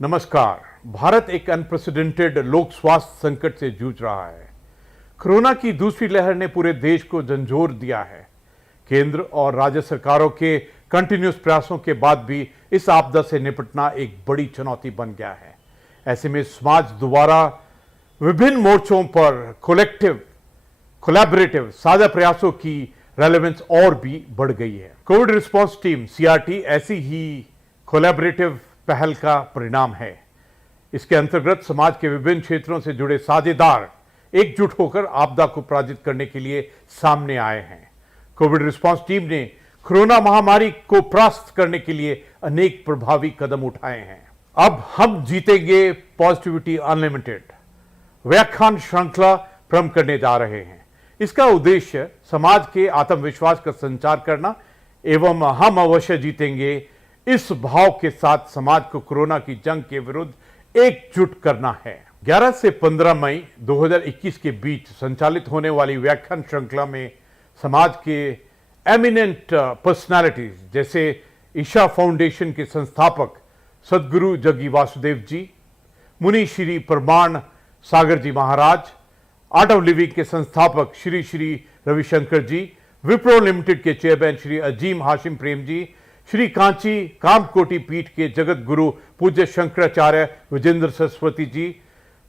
नमस्कार। भारत एक अनप्रेसिडेंटेड लोक स्वास्थ्य संकट से जूझ रहा है। कोरोना की दूसरी लहर ने पूरे देश को झंझोर दिया है। केंद्र और राज्य सरकारों के कंटिन्यूस प्रयासों के बाद भी इस आपदा से निपटना एक बड़ी चुनौती बन गया है। ऐसे में समाज दोबारा विभिन्न मोर्चों पर कोलैबोरेटिव साझा प्रयासों की रेलेवेंस और भी बढ़ गई है। कोविड रिस्पांस टीम सीआरटी ऐसी ही कोलैबोरेटिव पहल का परिणाम है। इसके अंतर्गत समाज के विभिन्न क्षेत्रों से जुड़े साझेदार एकजुट होकर आपदा को पराजित करने के लिए सामने आए हैं। कोविड रिस्पांस टीम ने कोरोना महामारी को परास्त करने के लिए अनेक प्रभावी कदम उठाए हैं। अब हम जीतेंगे पॉजिटिविटी अनलिमिटेड व्याख्यान श्रृंखला प्रारंभ करने जा रहे हैं। इसका उद्देश्य समाज के आत्मविश्वास का संचार करना एवं हम अवश्य जीतेंगे इस भाव के साथ समाज को कोरोना की जंग के विरुद्ध एकजुट करना है। 11 से 15 मई 2021 के बीच संचालित होने वाली व्याख्यान श्रृंखला में समाज के एमिनेंट पर्सनालिटीज जैसे ईशा फाउंडेशन के संस्थापक सदगुरु जग्गी वासुदेव जी, मुनिश्री परमासागर जी महाराज, आर्ट ऑफ लिविंग के संस्थापक श्री रविशंकर जी, विप्रो लिमिटेड के चेयरमैन श्री अजीम हाशिम प्रेम जी, श्री कांची कामकोटि पीठ के जगत गुरु पूज्य शंकराचार्य विजेंद्र सरस्वती जी,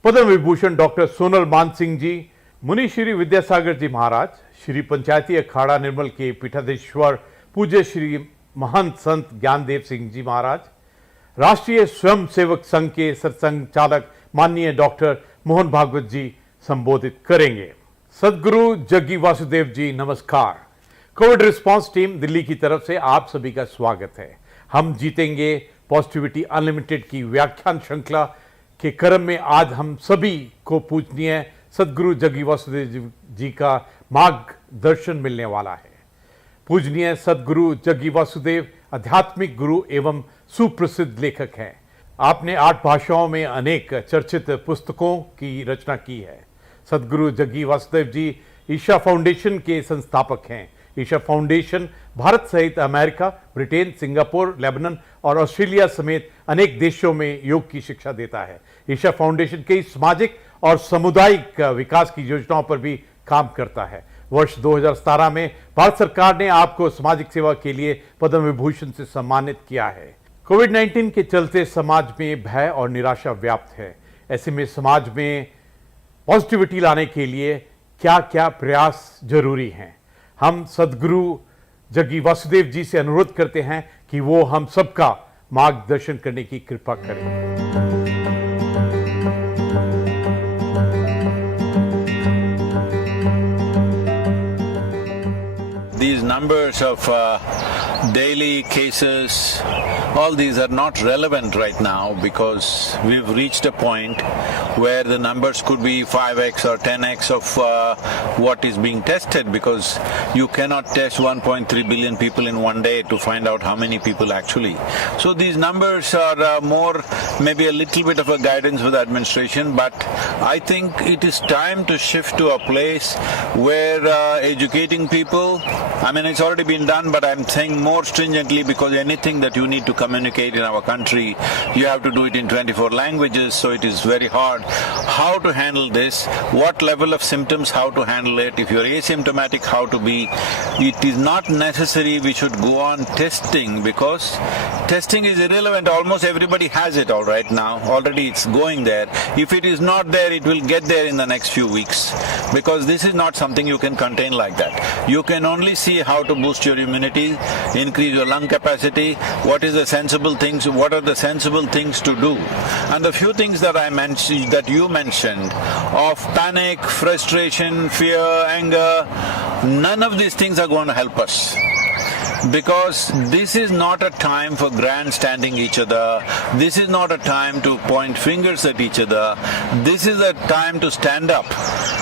पद्म विभूषण डॉक्टर सोनल मान सिंह जी, मुनिश्री विद्यासागर जी महाराज, श्री पंचायती अखाड़ा निर्मल के पीठाधीश्वर पूज्य श्री महंत संत ज्ञानदेव सिंह जी महाराज, राष्ट्रीय स्वयं सेवक संघ के सत्संग चालक माननीय डॉक्टर मोहन भागवत जी संबोधित करेंगे। सदगुरु जग्गी वासुदेव जी नमस्कार। कोविड रिस्पांस टीम दिल्ली की तरफ से आप सभी का स्वागत है। हम जीतेंगे पॉजिटिविटी अनलिमिटेड की व्याख्यान श्रृंखला के क्रम में आज हम सभी को पूजनीय सदगुरु जग्गी वासुदेव जी का मार्गदर्शन मिलने वाला है। पूजनीय सदगुरु जग्गी वासुदेव आध्यात्मिक गुरु एवं सुप्रसिद्ध लेखक हैं। आपने 8 भाषाओं में अनेक चर्चित पुस्तकों की रचना की है। सदगुरु जग्गी वासुदेव जी ईशा फाउंडेशन के संस्थापक हैं। ईशा फाउंडेशन भारत सहित अमेरिका, ब्रिटेन, सिंगापुर, लेबनान और ऑस्ट्रेलिया समेत अनेक देशों में योग की शिक्षा देता है। ईशा फाउंडेशन कई सामाजिक और सामुदायिक विकास की योजनाओं पर भी काम करता है। वर्ष 2017 में भारत सरकार ने आपको सामाजिक सेवा के लिए पद्म विभूषण से सम्मानित किया है। कोविड-19 के चलते समाज में भय और निराशा व्याप्त है। ऐसे में समाज में पॉजिटिविटी लाने के लिए क्या क्या प्रयास जरूरी हैं, हम सदगुरु जग्गी वासुदेव जी से अनुरोध करते हैं कि वो हम सबका मार्गदर्शन करने की कृपा करें। These numbers of daily cases, all these are not relevant right now because we've reached a point where the numbers could be 5x or 10x of what is being tested, because you cannot test 1.3 billion people in one day to find out how many people actually. So these numbers are more maybe a little bit of a guidance for the administration, but I think it is time to shift to a place where educating people, I mean it's already been done, but I'm saying more stringently, because anything that you need to communicate in our country, you have to do it in 24 languages, so it is very hard. How to handle this, what level of symptoms, how to handle it, if you're asymptomatic, how to be. It is not necessary we should go on testing, because testing is irrelevant. Almost everybody has it all right now. Already it's going there. If it is not there, it will get there in the next few weeks, because this is not something you can contain like that. You can only see how to boost your immunity, increase your lung capacity, what are the sensible things to do. And the few things that I mentioned, that you mentioned, of panic, frustration, fear, anger, none of these things are going to help us. Because this is not a time for grandstanding each other, this is not a time to point fingers at each other, this is a time to stand up.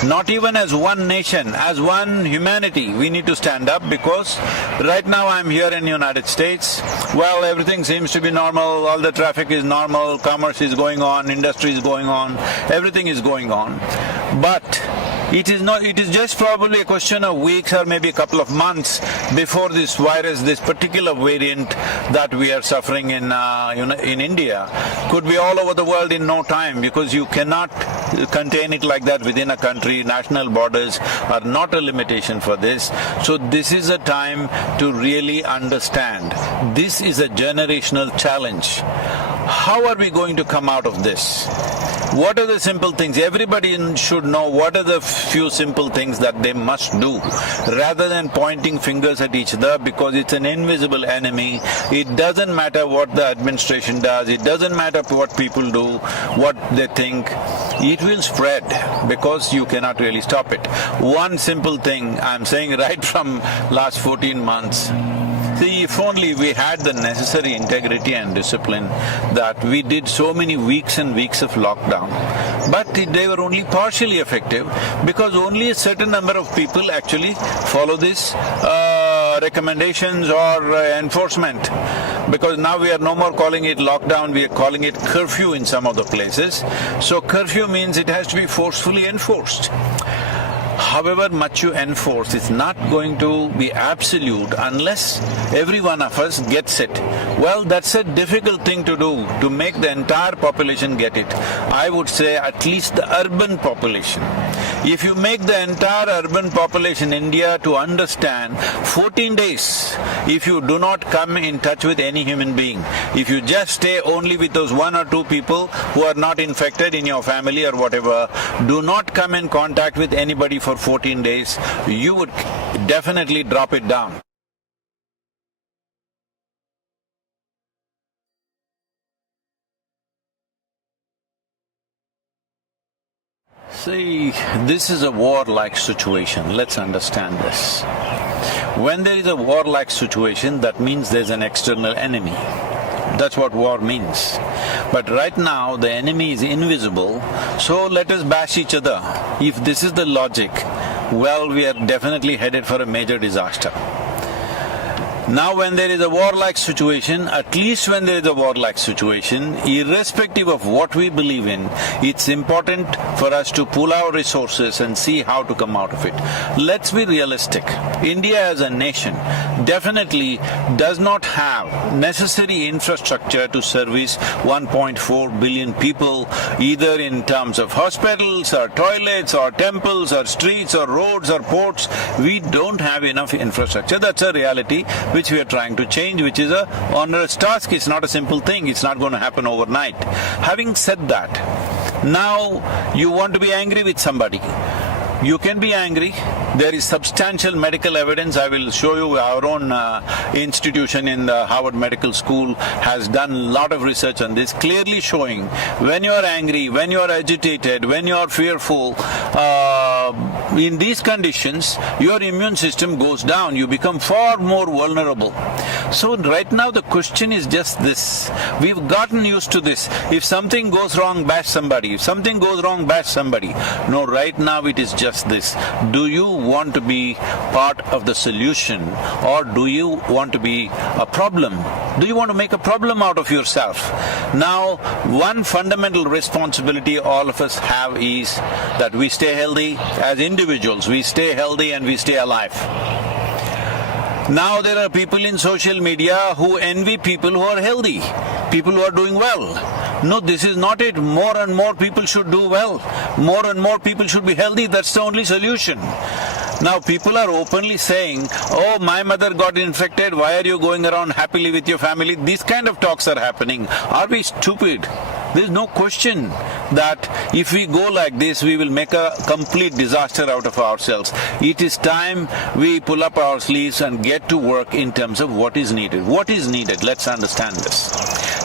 Not even as one nation, as one humanity, we need to stand up, because right now I'm here in the United States, well, everything seems to be normal, all the traffic is normal, commerce is going on, industry is going on, everything is going on. But It is just probably a question of weeks or maybe a couple of months before this virus, this particular variant that we are suffering in India, could be all over the world in no time, because you cannot contain it like that within a country. National borders are not a limitation for this. So this is a time to really understand. This is a generational challenge. How are we going to come out of this? What are the simple things? Everybody should know what are the few simple things that they must do, rather than pointing fingers at each other, because it's an invisible enemy. It doesn't matter what the administration does, it doesn't matter what people do, what they think. It will spread because you cannot really stop it. One simple thing I'm saying right from last 14 months, see, if only we had the necessary integrity and discipline, that we did so many weeks and weeks of lockdown, but they were only partially effective because only a certain number of people actually follow these recommendations or enforcement. Because now we are no more calling it lockdown, we are calling it curfew in some of the places. So curfew means it has to be forcefully enforced. However much you enforce, it's not going to be absolute unless every one of us gets it. Well, that's a difficult thing to do, to make the entire population get it. I would say at least the urban population. If you make the entire urban population in India to understand 14 days, if you do not come in touch with any human being, if you just stay only with those one or two people who are not infected in your family or whatever, do not come in contact with anybody for 14 days, you would definitely drop it down. See, this is a war-like situation. Let's understand this. When there is a war-like situation, that means there's an external enemy. That's what war means. But right now, the enemy is invisible, so let us bash each other. If this is the logic, well, we are definitely headed for a major disaster. Now when there is a war-like situation, at least when there is a war-like situation, irrespective of what we believe in, it's important for us to pool our resources and see how to come out of it. Let's be realistic. India as a nation definitely does not have necessary infrastructure to service 1.4 billion people, either in terms of hospitals or toilets or temples or streets or roads or ports. We don't have enough infrastructure. That's a reality which we are trying to change, which is a onerous task. It's not a simple thing, it's not going to happen overnight. Having said that, now you want to be angry with somebody. You can be angry. There is substantial medical evidence. I will show you our own institution in the Harvard Medical School has done a lot of research on this, clearly showing when you are angry, when you are agitated, when you are fearful, in these conditions, your immune system goes down. You become far more vulnerable. So right now the question is just this. We've gotten used to this. If something goes wrong, bash somebody. If something goes wrong, bash somebody. No, right now it is just this. Do you want to be part of the solution, or do you want to be a problem? Do you want to make a problem out of yourself? Now, one fundamental responsibility all of us have is that we stay healthy as individuals. We stay healthy and we stay alive. Now there are people in social media who envy people who are healthy, people who are doing well. No, this is not it. More and more people should do well. More and more people should be healthy. That's the only solution. Now people are openly saying, oh, my mother got infected, why are you going around happily with your family? These kind of talks are happening. Are we stupid? There's no question that if we go like this, we will make a complete disaster out of ourselves. It is time we pull up our sleeves and get to work in terms of what is needed. What is needed? Let's understand this.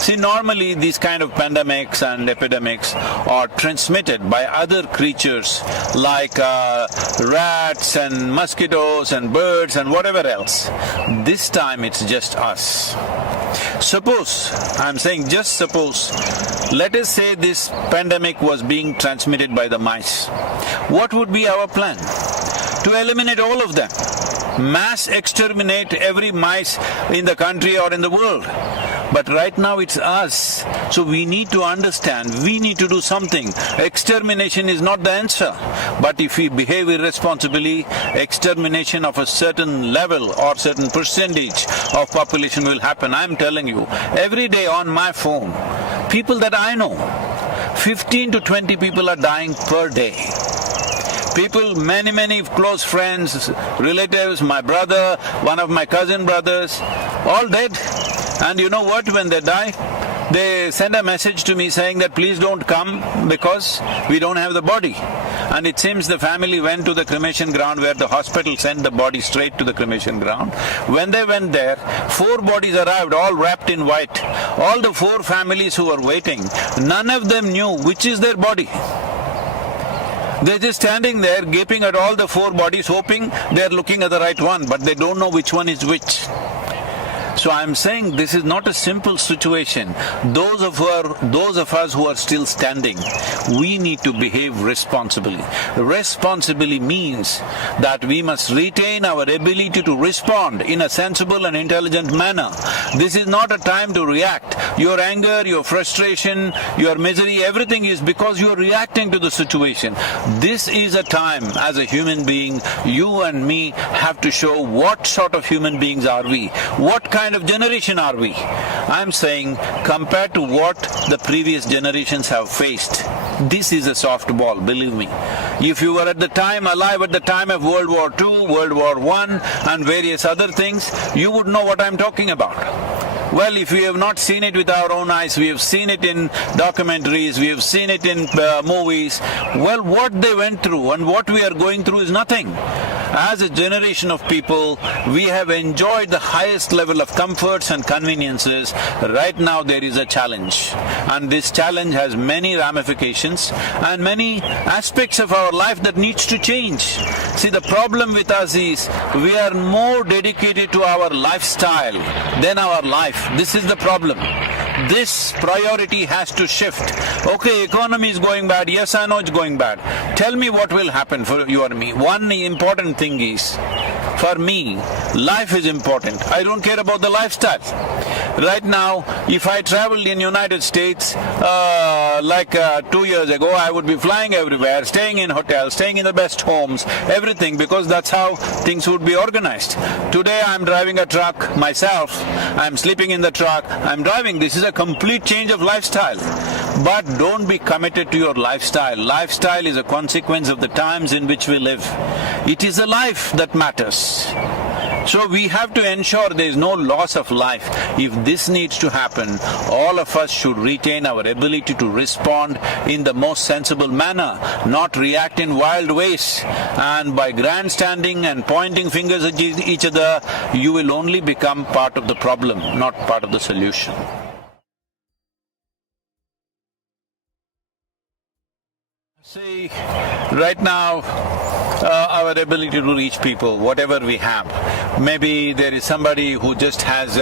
See, normally these kind of pandemics and epidemics are transmitted by other creatures like rats and mosquitoes and birds and whatever else. This time it's just us. Suppose, I'm saying just suppose, let us say this pandemic was being transmitted by the mice. What would be our plan? To eliminate all of them. Mass exterminate every mice in the country or in the world. But right now it's us. So we need to understand, we need to do something. Extermination is not the answer. But if we behave irresponsibly, extermination of a certain level or certain percentage of population will happen. I'm telling you, every day on my phone, people that I know, 15 to 20 people are dying per day. People, many close friends, relatives, my brother, one of my cousin brothers, all dead. And you know what, when they die, they send a message to me saying that please don't come because we don't have the body. And it seems the family went to the cremation ground where the hospital sent the body straight to the cremation ground. When they went there, 4 bodies arrived, all wrapped in white. All the 4 families who were waiting, none of them knew which is their body. They're just standing there gaping at all the 4 bodies, hoping they're looking at the right one, but they don't know which one is which. So I'm saying this is not a simple situation. Those of us who are still standing, we need to behave responsibly. Responsibly means that we must retain our ability to respond in a sensible and intelligent manner. This is not a time to react. Your anger, your frustration, your misery, everything is because you are reacting to the situation. This is a time, as a human being, you and me have to show what sort of human beings are we, what kind of generation are we. I'm saying, compared to what the previous generations have faced, this is a soft ball, believe me. If you were at the time, alive at the time of World War II, World War I and various other things, you would know what I'm talking about. Well, if we have not seen it with our own eyes, we have seen it in documentaries, we have seen it in movies. Well, what they went through and what we are going through is nothing. As a generation of people, we have enjoyed the highest level of comforts and conveniences. Right now there is a challenge, and this challenge has many ramifications and many aspects of our life that needs to change. See, the problem with us is we are more dedicated to our lifestyle than our life. This is the problem. This priority has to shift. Okay, economy is going bad, yes I know it's going bad. Tell me what will happen for you or me. One important thing is, for me, life is important. I don't care about the lifestyle. Right now, if I traveled in United States, 2 years ago, I would be flying everywhere, staying in hotels, staying in the best homes, everything, because that's how things would be organized. Today I'm driving a truck myself, I'm sleeping in the truck, I'm driving. This is a complete change of lifestyle. But don't be committed to your lifestyle. Lifestyle is a consequence of the times in which we live. It is a life that matters. So we have to ensure there is no loss of life. If this needs to happen, all of us should retain our ability to respond in the most sensible manner, not react in wild ways. And by grandstanding and pointing fingers at each other, you will only become part of the problem, not part of the solution. See, right now, our ability to reach people, whatever we have. Maybe there is somebody who just has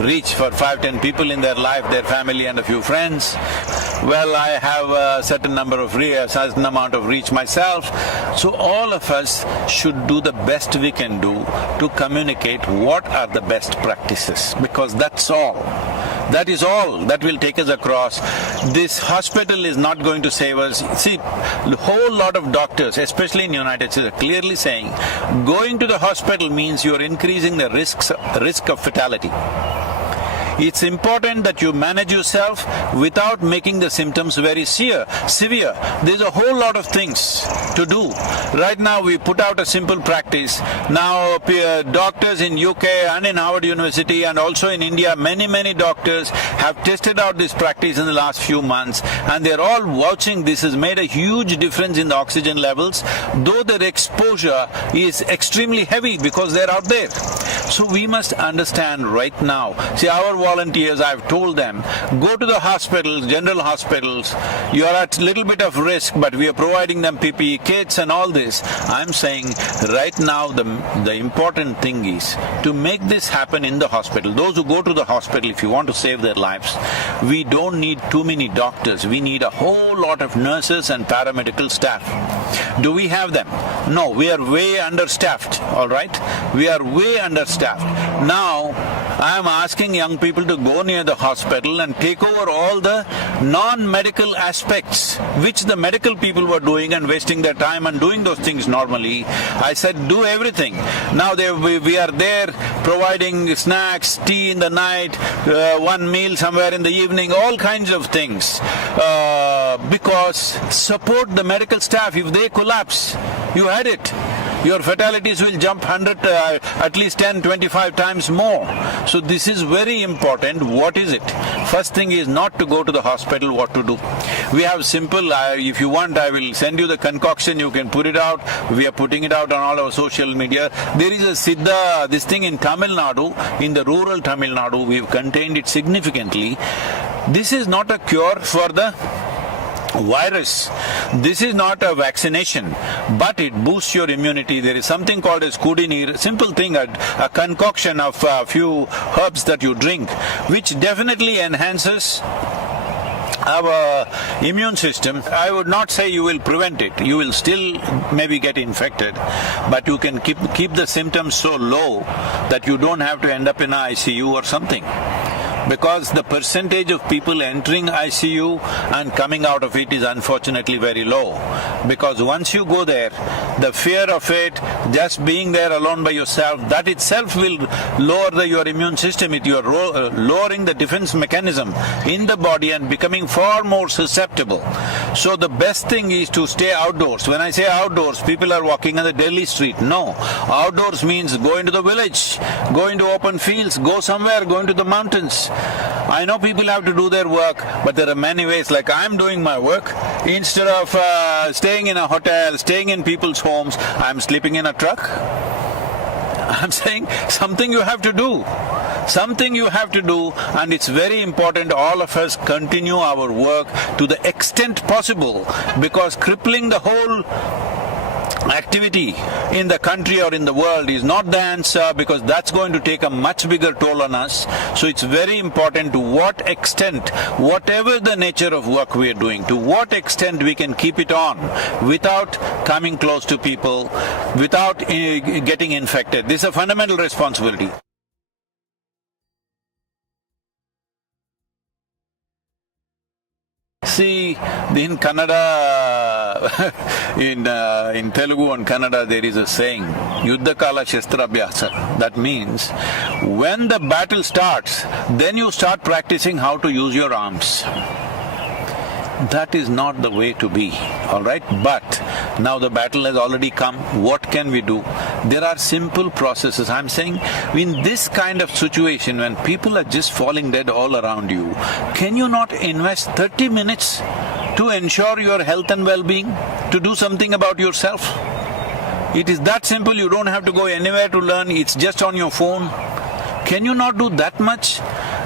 reach for 5-10 people in their life, their family and a few friends. Well, I have a certain amount of reach myself. So all of us should do the best we can do to communicate what are the best practices, because that's all. That is all that will take us across. This hospital is not going to save us. See, a whole lot of doctors, especially in the United States, are clearly saying going to the hospital means you are increasing the risk of fatality. It's important that you manage yourself without making the symptoms very severe. There's a whole lot of things to do. Right now we put out a simple practice. Now doctors in UK and in Harvard University and also in India, many doctors have tested out this practice in the last few months, and they're all vouching this has made a huge difference in the oxygen levels, though their exposure is extremely heavy because they're out there. So we must understand right now. See, our volunteers, I've told them, go to the hospitals, general hospitals, you are at a little bit of risk, but we are providing them PPE kits and all this. I'm saying right now the important thing is to make this happen in the hospital. Those who go to the hospital, if you want to save their lives, we don't need too many doctors, we need a whole lot of nurses and paramedical staff. Do we have them? No, we are way understaffed, all right? We are way understaffed. Now, I am asking young people to go near the hospital and take over all the non-medical aspects which the medical people were doing and wasting their time and doing those things normally. I said, do everything. Now we are there providing snacks, tea in the night, one meal somewhere in the evening, all kinds of things. Because support the medical staff. If they collapse, you had it. Your fatalities will jump at least 10, 25 times more. So this is very important. What is it? First thing is not to go to the hospital, what to do. We have simple, if you want I will send you the concoction, you can put it out. We are putting it out on all our social media. There is a Siddha, this thing in Tamil Nadu, in the rural Tamil Nadu, we've contained it significantly. This is not a cure for the virus. This is not a vaccination, but it boosts your immunity. There is something called as kudinir, simple thing, a concoction of a few herbs that you drink, which definitely enhances our immune system. I would not say you will prevent it. You will still maybe get infected, but you can keep the symptoms so low that you don't have to end up in an ICU or something. Because the percentage of people entering ICU and coming out of it is unfortunately very low. Because once you go there, the fear of it, just being there alone by yourself, that itself will lower your immune system. You are lowering the defense mechanism in the body and becoming far more susceptible. So the best thing is to stay outdoors. When I say outdoors, people are walking on the Delhi street. No. Outdoors means go into the village, go into open fields, go somewhere, go into the mountains. I know people have to do their work, but there are many ways. Like I'm doing my work, instead of staying in a hotel, staying in people's homes, I'm sleeping in a truck. I'm saying something you have to do. Something you have to do, and it's very important all of us continue our work to the extent possible, because crippling the whole activity in the country or in the world is not the answer, because that's going to take a much bigger toll on us. So it's very important to what extent, whatever the nature of work we are doing, to what extent we can keep it on without coming close to people, without getting infected. This is a fundamental responsibility. See, in Kannada, in Telugu and Kannada there is a saying, Yuddha Kala Shastra Abhyasa. That means, when the battle starts, then you start practicing how to use your arms. That is not the way to be, all right? But now the battle has already come, what can we do? There are simple processes. I'm saying, in this kind of situation when people are just falling dead all around you, can you not invest 30 minutes to ensure your health and well-being, to do something about yourself? It is that simple, you don't have to go anywhere to learn, it's just on your phone. Can you not do that much?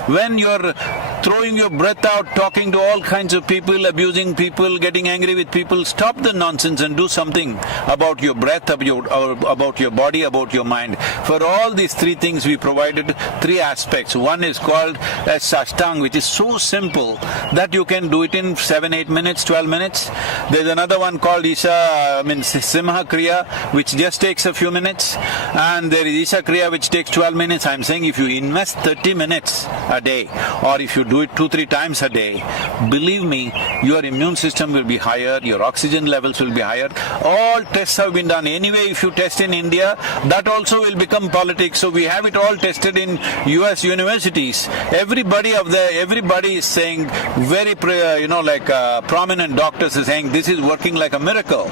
When you're throwing your breath out, talking to all kinds of people, abusing people, getting angry with people, stop the nonsense and do something about your breath, about your body, about your mind. For all these three things we provided three aspects. One is called as Sashtang, which is so simple that you can do it in 7, 8 minutes, 12 minutes. There's another one called Simha Kriya, which just takes a few minutes. And there is Isha Kriya, which takes 12 minutes. I'm saying if you invest 30 minutes a day, or if you do it 2-3 times a day, believe me, your immune system will be higher, your oxygen levels will be higher. All tests have been done. Anyway, if you test in India, that also will become politics. So we have it all tested in US universities. Everybody is saying, very prominent doctors are saying this is working like a miracle.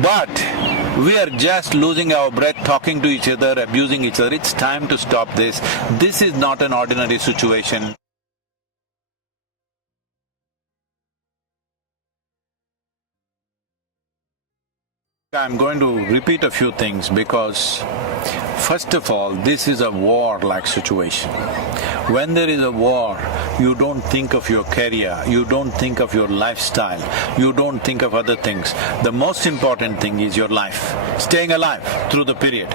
But we are just losing our breath, talking to each other, abusing each other. It's time to stop this. This is not an ordinary situation. I'm going to repeat a few things because, first of all, this is a war-like situation. When there is a war, you don't think of your career, you don't think of your lifestyle, you don't think of other things. The most important thing is your life, staying alive through the period.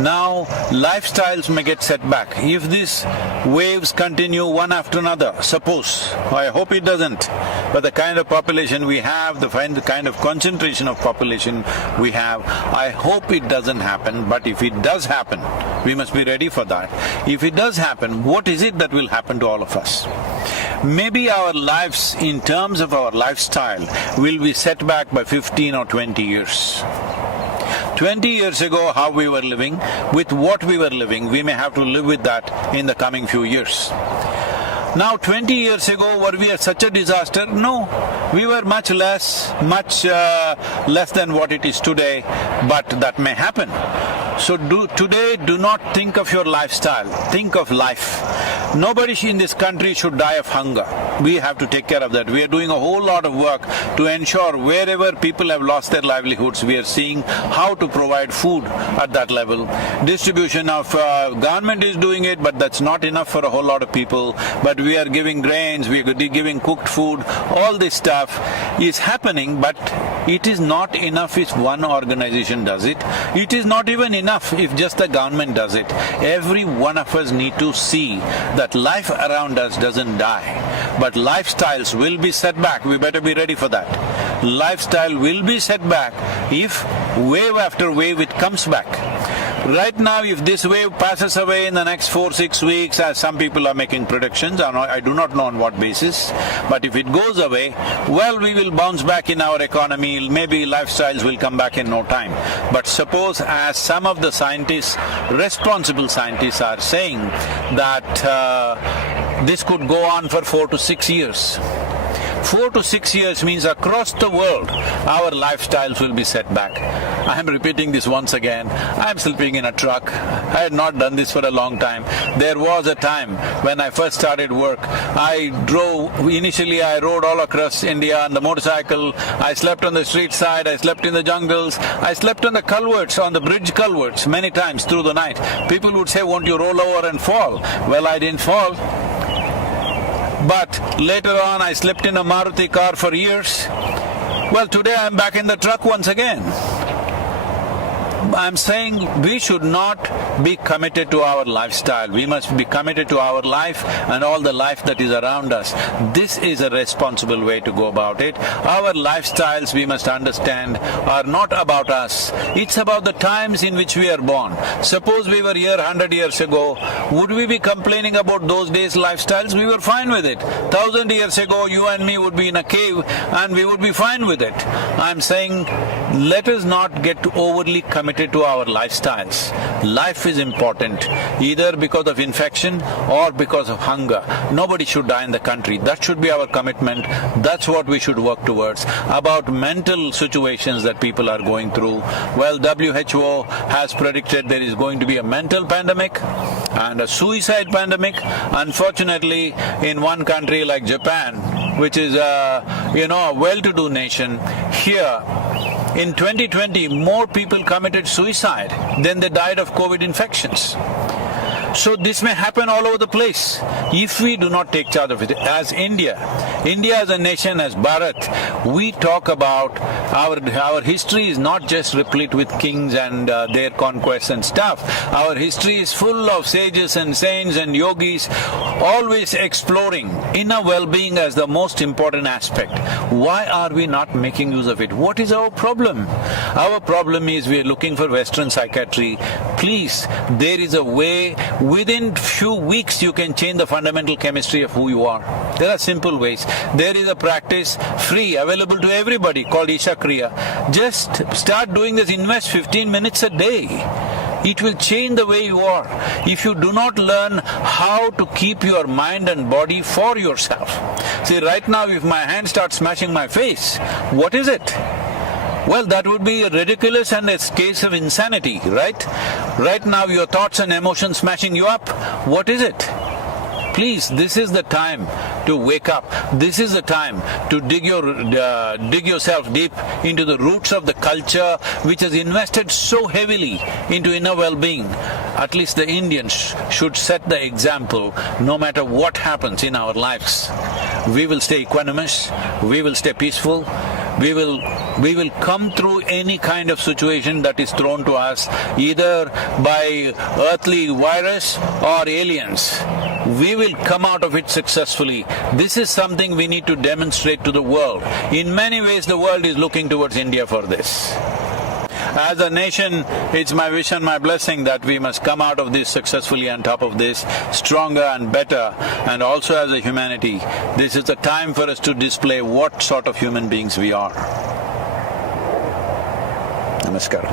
Now, lifestyles may get set back. If these waves continue one after another, suppose, I hope it doesn't, but the kind of population we have, the kind of concentration of population we have, I hope it doesn't happen, but if it does happen, we must be ready for that. If it does happen, what is it that will happen to all of us? Maybe our lives, in terms of our lifestyle, will be set back by 15 or 20 years. 20 years ago, how we were living, with what we were living, we may have to live with that in the coming few years. Now, 20 years ago, were we at such a disaster? No, we were much less than what it is today, but that may happen. So today, do not think of your lifestyle, think of life. Nobody in this country should die of hunger. We have to take care of that. We are doing a whole lot of work to ensure wherever people have lost their livelihoods, we are seeing how to provide food at that level. Distribution of government is doing it, but that's not enough for a whole lot of people. But we are giving grains, we are giving cooked food, all this stuff is happening, but it is not enough if one organization does it. It is not even enough if just the government does it. Every one of us need to see that life around us doesn't die, but lifestyles will be set back. We better be ready for that. Lifestyle will be set back if wave after wave it comes back. Right now, if this wave passes away in the next 4-6 weeks, as some people are making predictions, I do not know on what basis, but if it goes away, well, we will bounce back in our economy, maybe lifestyles will come back in no time. But suppose, as some of the scientists, responsible scientists are saying that this could go on for 4 to 6 years. 4 to 6 years means across the world, our lifestyles will be set back. I am repeating this once again. I am sleeping in a truck. I had not done this for a long time. There was a time when I first started work, initially I rode all across India on the motorcycle. I slept on the street side, I slept in the jungles, I slept on the culverts, on the bridge culverts many times through the night. People would say, won't you roll over and fall? Well, I didn't fall. But later on, I slept in a Maruti car for years. Well, today I'm back in the truck once again. I'm saying we should not be committed to our lifestyle. We must be committed to our life and all the life that is around us. This is a responsible way to go about it. Our lifestyles, we must understand, are not about us. It's about the times in which we are born. Suppose we were here 100 years ago, would we be complaining about those days' lifestyles? We were fine with it. 1,000 years ago, you and me would be in a cave and we would be fine with it. I'm saying, let us not get overly committed to our lifestyles. Life is important, either because of infection or because of hunger. Nobody should die in the country. That should be our commitment. That's what we should work towards. About mental situations that people are going through, well, WHO has predicted there is going to be a mental pandemic and a suicide pandemic. Unfortunately, in one country like Japan, which is a well-to-do nation, here in 2020, more people committed suicide than they died of COVID infections. So this may happen all over the place if we do not take charge of it. As India as a nation, as Bharat, we talk about our history is not just replete with kings and their conquests and stuff. Our history is full of sages and saints and yogis, always exploring inner well-being as the most important aspect. Why are we not making use of it? What is our problem? Our problem is we are looking for Western psychiatry. Please, there is a way. Within few weeks you can change the fundamental chemistry of who you are. There are simple ways. There is a practice, free, available to everybody, called Isha Kriya. Just start doing this, invest 15 minutes a day. It will change the way you are. If you do not learn how to keep your mind and body for yourself. See, right now if my hand starts smashing my face, what is it? Well, that would be ridiculous and a case of insanity, right? Right now your thoughts and emotions smashing you up, what is it? Please, this is the time to wake up. This is the time to dig yourself deep into the roots of the culture which has invested so heavily into inner well-being. At least the Indians should set the example no matter what happens in our lives. We will stay equanimous, we will stay peaceful, we will come through any kind of situation that is thrown to us, either by earthly virus or aliens. We will come out of it successfully. This is something we need to demonstrate to the world. In many ways, the world is looking towards India for this. As a nation, it's my wish and my blessing that we must come out of this successfully on top of this, stronger and better, and also as a humanity. This is the time for us to display what sort of human beings we are. Namaskar.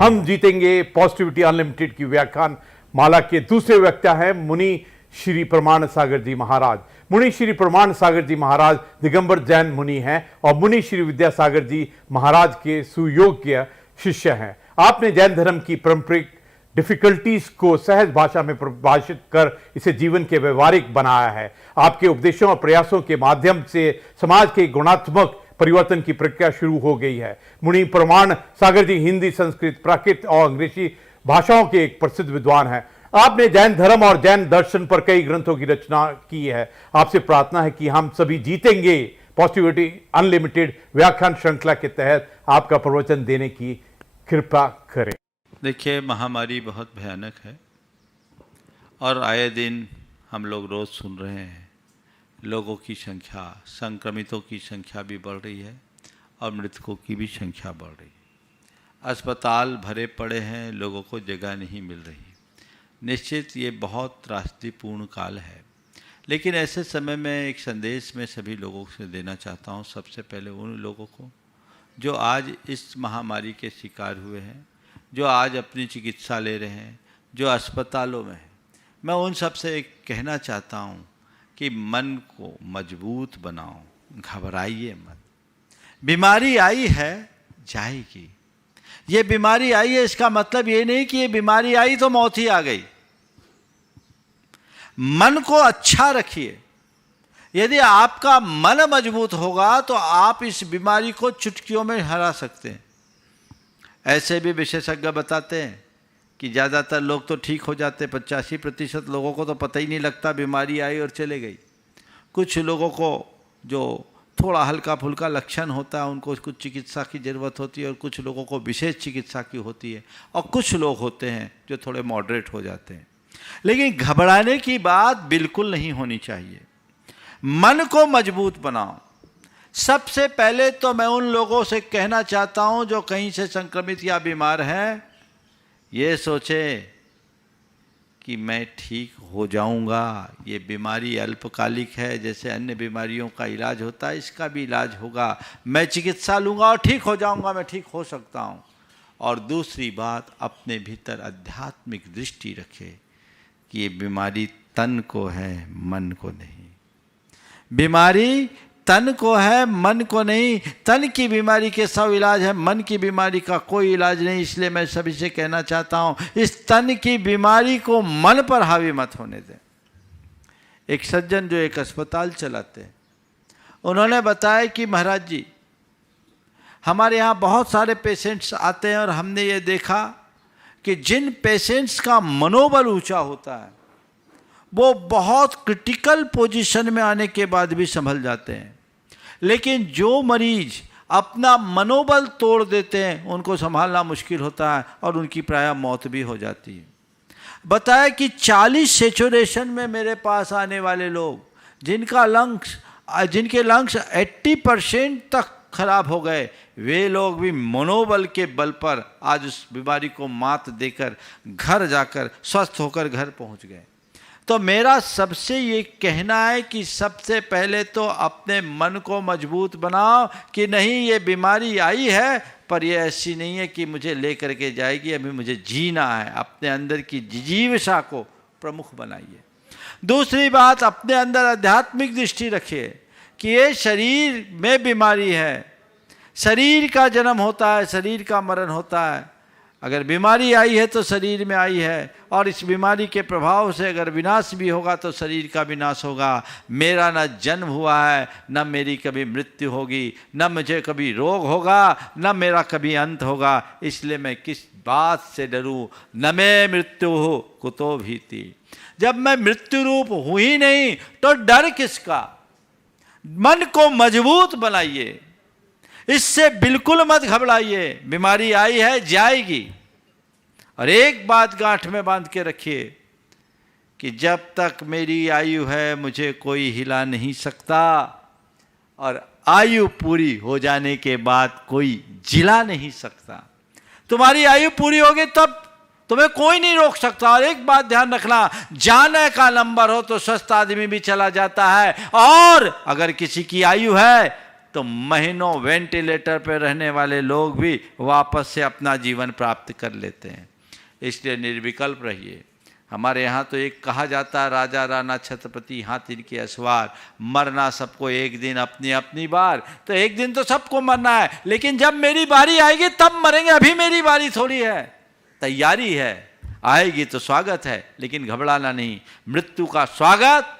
हम जीतेंगे positivity unlimited की व्याख्यान माला के दूसरे वक्ता हैं मुनि श्री प्रमाण सागर जी महाराज। मुनि श्री प्रमाण सागर जी महाराज दिगंबर जैन मुनि हैं और मुनि श्री विद्यासागर जी महाराज के सुयोग्य शिष्य हैं। आपने जैन धर्म की पारंपरिक डिफिकल्टीज को सहज भाषा में परिभाषित कर इसे जीवन के व्यवहारिक बनाया है। आपके उपदेशों और प्रयासों के माध्यम से समाज के गुणात्मक परिवर्तन की प्रक्रिया शुरू हो गई है। मुनि प्रमाण सागर जी हिंदी, संस्कृत, प्राकृत और अंग्रेजी भाषाओं के एक प्रसिद्ध विद्वान हैं। आपने जैन धर्म और जैन दर्शन पर कई ग्रंथों की रचना की है। आपसे प्रार्थना है कि हम सभी जीतेंगे पॉजिटिविटी अनलिमिटेड व्याख्यान श्रृंखला के तहत आपका प्रवचन देने की कृपा करें। देखिए, महामारी बहुत भयानक है और आए दिन हम लोग रोज़ सुन रहे हैं लोगों की संख्या, संक्रमितों की संख्या भी बढ़ रही है और मृतकों की भी संख्या बढ़ रही है। अस्पताल भरे पड़े हैं, लोगों को जगह नहीं मिल रही। निश्चित ये बहुत त्रासदीपूर्ण काल है, लेकिन ऐसे समय में एक संदेश मैं सभी लोगों से देना चाहता हूँ। सबसे पहले उन लोगों को जो आज इस महामारी के शिकार हुए हैं, जो आज अपनी चिकित्सा ले रहे हैं, जो अस्पतालों में हैं, मैं उन सब से एक कहना चाहता हूँ कि मन को मजबूत बनाओ, घबराइए मत। बीमारी आई है, जाएगी। ये बीमारी आई है, इसका मतलब ये नहीं कि ये बीमारी आई तो मौत ही आ गई। मन को अच्छा रखिए। यदि आपका मन मजबूत होगा तो आप इस बीमारी को चुटकियों में हरा सकते हैं। ऐसे भी विशेषज्ञ बताते हैं कि ज़्यादातर लोग तो ठीक हो जाते, 85% लोगों को तो पता ही नहीं लगता बीमारी आई और चले गई। कुछ लोगों को जो थोड़ा हल्का फुल्का लक्षण होता है उनको कुछ चिकित्सा की ज़रूरत होती है और कुछ लोगों को विशेष चिकित्सा की होती है और कुछ लोग होते हैं जो थोड़े मॉडरेट हो जाते हैं। लेकिन घबराने की बात बिल्कुल नहीं होनी चाहिए। मन को मजबूत बनाओ। सबसे पहले तो मैं उन लोगों से कहना चाहता हूं जो कहीं से संक्रमित या बीमार हैं, ये सोचे कि मैं ठीक हो जाऊंगा। ये बीमारी अल्पकालिक है, जैसे अन्य बीमारियों का इलाज होता है इसका भी इलाज होगा। मैं चिकित्सा लूँगा और ठीक हो जाऊंगा, मैं ठीक हो सकता हूँ। और दूसरी बात, अपने भीतर आध्यात्मिक दृष्टि रखे कि ये बीमारी तन को है, मन को नहीं। बीमारी तन को है, मन को नहीं। तन की बीमारी के 100 इलाज है, मन की बीमारी का कोई इलाज नहीं। इसलिए मैं सभी से कहना चाहता हूँ, इस तन की बीमारी को मन पर हावी मत होने दें। एक सज्जन जो एक अस्पताल चलाते हैं, उन्होंने बताया कि महाराज जी, हमारे यहाँ बहुत सारे पेशेंट्स आते हैं और हमने ये देखा कि जिन पेशेंट्स का मनोबल ऊंचा होता है वो बहुत क्रिटिकल पोजीशन में आने के बाद भी संभल जाते हैं, लेकिन जो मरीज अपना मनोबल तोड़ देते हैं उनको संभालना मुश्किल होता है और उनकी प्रायः मौत भी हो जाती है। बताया कि 40 सैचुरेशन में मेरे पास आने वाले लोग जिनके लंग्स 80% तक खराब हो गए, वे लोग भी मनोबल के बल पर आज उस बीमारी को मात देकर घर जाकर स्वस्थ होकर घर पहुंच गए। तो मेरा सबसे ये कहना है कि सबसे पहले तो अपने मन को मजबूत बनाओ कि नहीं, ये बीमारी आई है पर ये ऐसी नहीं है कि मुझे लेकर के जाएगी, अभी मुझे जीना है। अपने अंदर की जिजीविषा को प्रमुख बनाइए। दूसरी बात, अपने अंदर आध्यात्मिक दृष्टि रखिए कि ये शरीर में बीमारी है, शरीर का जन्म होता है, शरीर का मरण होता है। अगर बीमारी आई है तो शरीर में आई है, और इस बीमारी के प्रभाव से अगर विनाश भी होगा तो शरीर का विनाश होगा। मेरा न जन्म हुआ है, न मेरी कभी मृत्यु होगी, न मुझे कभी रोग होगा, न मेरा कभी अंत होगा। इसलिए मैं किस बात से डरूं? न मैं मृत्यु हो कुतो भीति। जब मैं मृत्यु रूप हूं ही नहीं तो डर किसका? मन को मजबूत बनाइए, इससे बिल्कुल मत घबराइए। बीमारी आई है, जाएगी। और एक बात गांठ में बांध के रखिए कि जब तक मेरी आयु है मुझे कोई हिला नहीं सकता, और आयु पूरी हो जाने के बाद कोई जिला नहीं सकता। तुम्हारी आयु पूरी होगी तब तुम्हें कोई नहीं रोक सकता। और एक बात ध्यान रखना, जाने का नंबर हो तो स्वस्थ आदमी भी चला जाता है, और अगर किसी की आयु है तो महीनों वेंटिलेटर पर रहने वाले लोग भी वापस से अपना जीवन प्राप्त कर लेते हैं। इसलिए निर्विकल्प रहिए। हमारे यहाँ तो एक कहा जाता है, राजा राणा छत्रपति हाथी के असवार, मरना सबको एक दिन अपनी अपनी बार। तो एक दिन तो सबको मरना है, लेकिन जब मेरी बारी आएगी तब मरेंगे। अभी मेरी बारी थोड़ी है, तैयारी है। आएगी तो स्वागत है, लेकिन घबराना नहीं। मृत्यु का स्वागत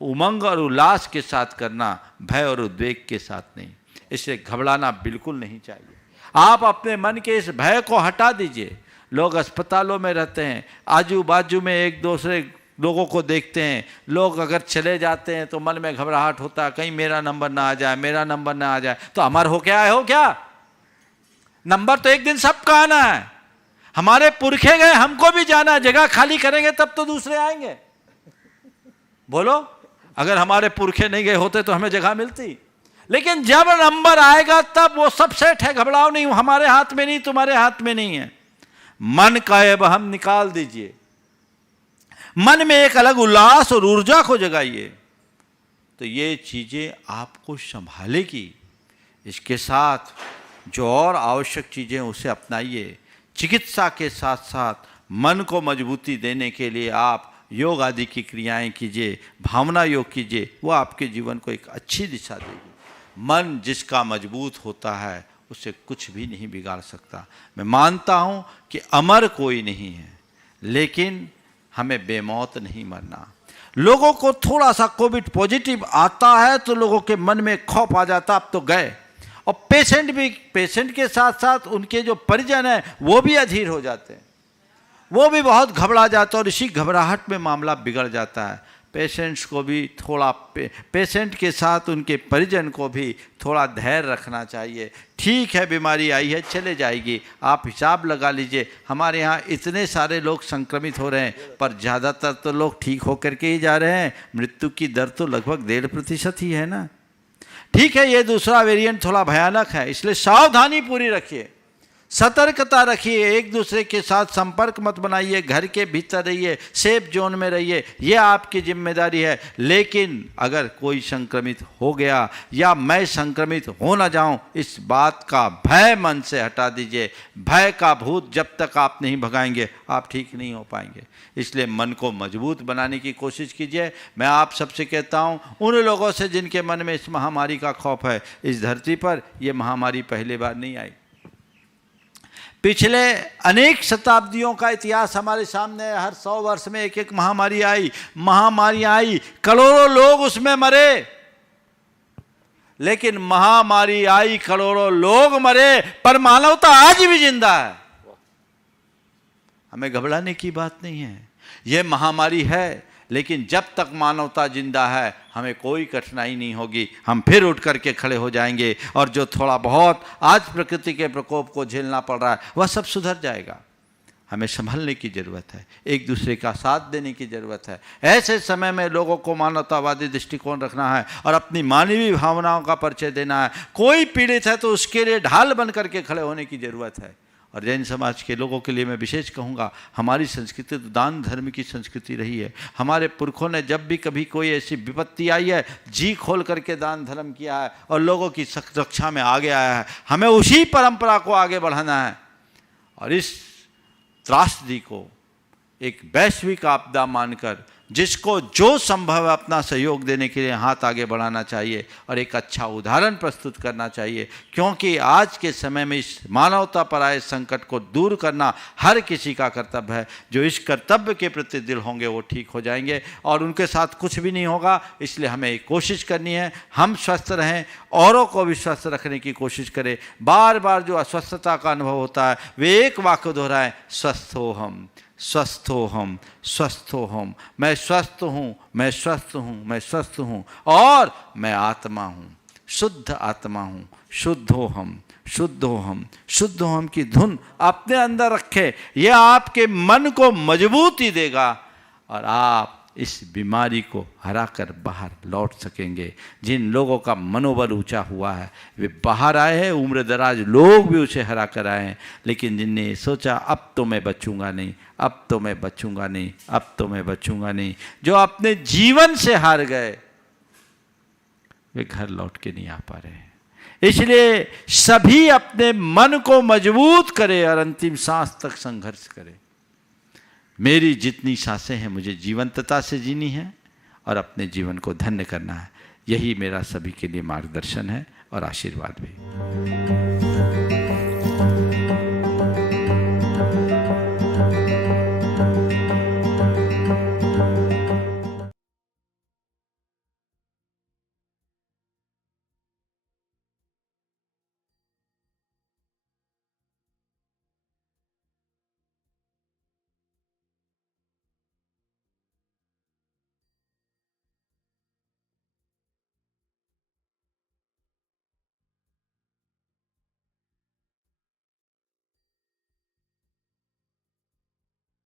उमंग और उल्लास के साथ करना, भय और उद्वेग के साथ नहीं। इसलिए घबराना बिल्कुल नहीं चाहिए। आप अपने मन के इस भय को हटा दीजिए। लोग अस्पतालों में रहते हैं, आजू बाजू में एक दूसरे लोगों को देखते हैं। लोग अगर चले जाते हैं तो मन में घबराहट होता है, कहीं मेरा नंबर ना आ जाए, मेरा नंबर ना आ जाए। तो अमर हो क्या हो क्या? नंबर तो एक दिन सबका आना है। हमारे पुरखे गए, हमको भी जाना है। जगह खाली करेंगे तब तो दूसरे आएंगे। बोलो, अगर हमारे पुरखे नहीं गए होते तो हमें जगह मिलती। लेकिन जब नंबर आएगा तब वो सब सेट है, घबराओ नहीं। हमारे हाथ में नहीं, तुम्हारे हाथ में नहीं है। मन का हम निकाल दीजिए। मन में एक अलग उल्लास और ऊर्जा को जगाइए, तो ये चीजें आपको संभालेगी। इसके साथ जो और आवश्यक चीजें उसे अपनाइए। चिकित्सा के साथ साथ मन को मजबूती देने के लिए आप योग आदि की क्रियाएं कीजिए, भावना योग कीजिए। वो आपके जीवन को एक अच्छी दिशा देगी। मन जिसका मजबूत होता है उसे कुछ भी नहीं बिगाड़ सकता। मैं मानता हूँ कि अमर कोई नहीं है, लेकिन हमें बेमौत नहीं मरना। लोगों को थोड़ा सा कोविड पॉजिटिव आता है तो लोगों के मन में खौफ आ जाता, अब तो गए। और पेशेंट के साथ साथ उनके जो परिजन हैं वो भी अधीर हो जाते हैं, वो भी बहुत घबरा जाते हैं, और इसी घबराहट में मामला बिगड़ जाता है। पेशेंट्स को भी थोड़ा पेशेंट के साथ उनके परिजन को भी थोड़ा धैर्य रखना चाहिए। ठीक है, बीमारी आई है, चले जाएगी। आप हिसाब लगा लीजिए, हमारे यहाँ इतने सारे लोग संक्रमित हो रहे हैं, पर ज़्यादातर तो लोग ठीक होकर के ही जा रहे हैं। मृत्यु की दर तो लगभग 1.5% ही है ना। ठीक है, ये दूसरा वेरिएंट थोड़ा भयानक है, इसलिए सावधानी पूरी रखिए, सतर्कता रखिए। एक दूसरे के साथ संपर्क मत बनाइए, घर के भीतर रहिए, सेफ जोन में रहिए, ये आपकी जिम्मेदारी है। लेकिन अगर कोई संक्रमित हो गया या मैं संक्रमित हो ना जाऊं, इस बात का भय मन से हटा दीजिए। भय का भूत जब तक आप नहीं भगाएंगे आप ठीक नहीं हो पाएंगे। इसलिए मन को मजबूत बनाने की कोशिश कीजिए। मैं आप सबसे कहता हूं, उन लोगों से जिनके मन में इस महामारी का खौफ है, इस धरती पर ये महामारी पहली बार नहीं आई। पिछले अनेक शताब्दियों का इतिहास हमारे सामने है। हर 100 वर्ष में एक एक महामारी आई, करोड़ों लोग उसमें मरे। लेकिन महामारी आई, करोड़ों लोग मरे, पर मानवता आज भी जिंदा है। हमें घबराने की बात नहीं है। यह महामारी है, लेकिन जब तक मानवता जिंदा है हमें कोई कठिनाई नहीं होगी। हम फिर उठ करके खड़े हो जाएंगे, और जो थोड़ा बहुत आज प्रकृति के प्रकोप को झेलना पड़ रहा है वह सब सुधर जाएगा। हमें संभलने की ज़रूरत है, एक दूसरे का साथ देने की ज़रूरत है। ऐसे समय में लोगों को मानवतावादी दृष्टिकोण रखना है और अपनी मानवीय भावनाओं का परिचय देना है। कोई पीड़ित है तो उसके लिए ढाल बन करके खड़े होने की ज़रूरत है। और जैन समाज के लोगों के लिए मैं विशेष कहूँगा, हमारी संस्कृति तो दान धर्म की संस्कृति रही है। हमारे पुरखों ने जब भी कभी कोई ऐसी विपत्ति आई है, जी खोल करके दान धर्म किया है और लोगों की रक्षा में आगे आया है। हमें उसी परंपरा को आगे बढ़ाना है और इस त्रासदी को एक वैश्विक आपदा मानकर जिसको जो संभव है अपना सहयोग देने के लिए हाथ आगे बढ़ाना चाहिए और एक अच्छा उदाहरण प्रस्तुत करना चाहिए, क्योंकि आज के समय में इस मानवता पर आए संकट को दूर करना हर किसी का कर्तव्य है। जो इस कर्तव्य के प्रति दिल होंगे वो ठीक हो जाएंगे और उनके साथ कुछ भी नहीं होगा। इसलिए हमें एक कोशिश करनी है, हम स्वस्थ रहें, औरों को भी स्वस्थ रखने की कोशिश करें। बार बार जो अस्वस्थता का अनुभव होता है वे एक वाक्य दोहराएं, स्वस्थ हो हम, स्वस्थ हो हम, स्वस्थ हो हम। मैं स्वस्थ हूँ, मैं स्वस्थ हूँ, मैं स्वस्थ हूँ और मैं आत्मा हूँ, शुद्ध आत्मा हूँ। शुद्ध हो हम, शुद्ध हो हम, शुद्ध हो हम की धुन अपने अंदर रखे। यह आपके मन को मजबूती देगा और आप इस बीमारी को हराकर बाहर लौट सकेंगे। जिन लोगों का मनोबल ऊंचा हुआ है वे बाहर आए हैं, उम्र दराज लोग भी उसे हरा कर आए हैं। लेकिन जिनने सोचा अब तो मैं बचूंगा नहीं, अब तो मैं बचूंगा नहीं, अब तो मैं बचूंगा नहीं, जो अपने जीवन से हार गए वे घर लौट के नहीं आ पा रहे हैं। इसलिए सभी अपने मन को मजबूत करें और अंतिम सांस तक संघर्ष करें। मेरी जितनी सांसें हैं मुझे जीवंतता से जीनी है और अपने जीवन को धन्य करना है। यही मेरा सभी के लिए मार्गदर्शन है और आशीर्वाद भी।